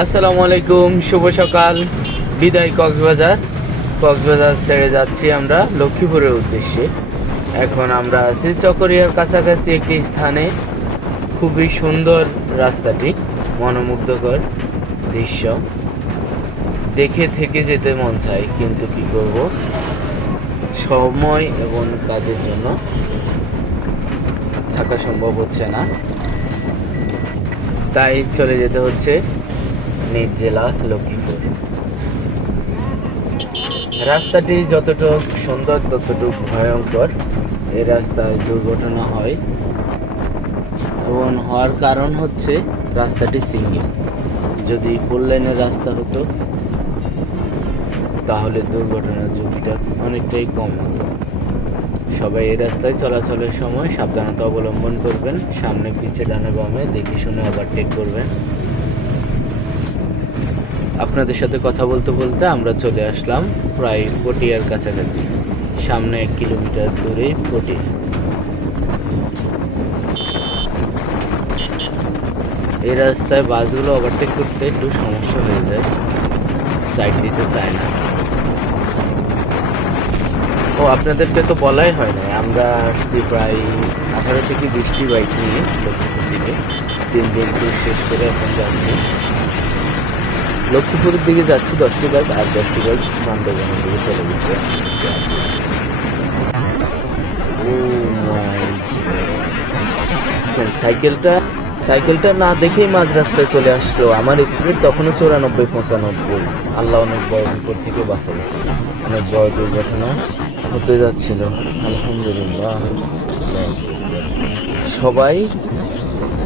আসসালামু আলাইকুম, শুভ সকাল। বিদায় কক্সবাজার ছেড়ে যাচ্ছি আমরা লক্ষ্মীপুরের উদ্দেশ্যে। এখন আমরা আছি চকরিয়ার কাছাকাছি একটি স্থানে। খুবই সুন্দর রাস্তাটি, মনোমুগ্ধকর দৃশ্য, দেখে থেকে যেতে মন চায়, কিন্তু কি করব, সময় এবং কাজের জন্য থাকা সম্ভব হচ্ছে না, তাই চলে যেতে হচ্ছে নিজ জেলা লক্ষ্মীপুর। রাস্তাটি যতটুকু সুন্দর ততটুকু ভয়ঙ্কর। এই রাস্তায় দুর্ঘটনা হয় এবং হওয়ার কারণ হচ্ছে রাস্তাটি সিঙ্গেল। যদি ফোর লাইনের রাস্তা হতো তাহলে দুর্ঘটনার ঝুঁকিটা অনেকটাই কম হতো। সবাই এই রাস্তায় চলাচলের সময় সাবধানতা অবলম্বন করবেন। সামনে পিছে ডানে বামে দেখে শুনে ওভারটেক করবেন। আপনাদের সাথে কথা বলতে বলতে আমরা চলে আসলাম প্রায় পটিয়ার কাছাকাছি। সামনে 1 কিলোমিটার দূরে পটিয়া। এই রাস্তায় বাসগুলো ওভারটেক করতে একটু সমস্যা হয়ে যায়, সাইড দিতে চায় না। ও, আপনাদেরকে তো বলাই হয় না, আমরা আসছি প্রায় 18 থেকে 20টি বাইক নিয়ে লক্ষ্মীপুর দিকে। 3 দিন ট্যুর শেষ করে এখন যাচ্ছি লক্ষ্মীপুরের দিকে। 10টি বাইক, আর 10টি বাইক বান্দরবানের দিকে চলে গেছে। ও মাই গড! সাইকেলটা না দেখেই মাঝ রাস্তায় চলে আসলো। আমার স্পিড তখনও 94-95। আল্লাহ অনেক বড় বিপদ থেকে বাঁচাইছে। অনেক বড় দুর্ঘটনা হতে যাচ্ছিল। আলহামদুলিল্লাহ। সবাই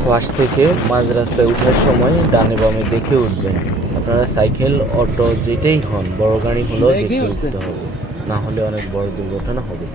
পাশ থেকে মাঝ রাস্তায় ওঠার সময় ডানে বামে দেখে উঠবেন। আপনারা সাইকেল, অটো যেটাই হন, বড় গাড়ি হলেও দেখে উঠতে হবে, না হলে অনেক বড় দুর্ঘটনা হবে।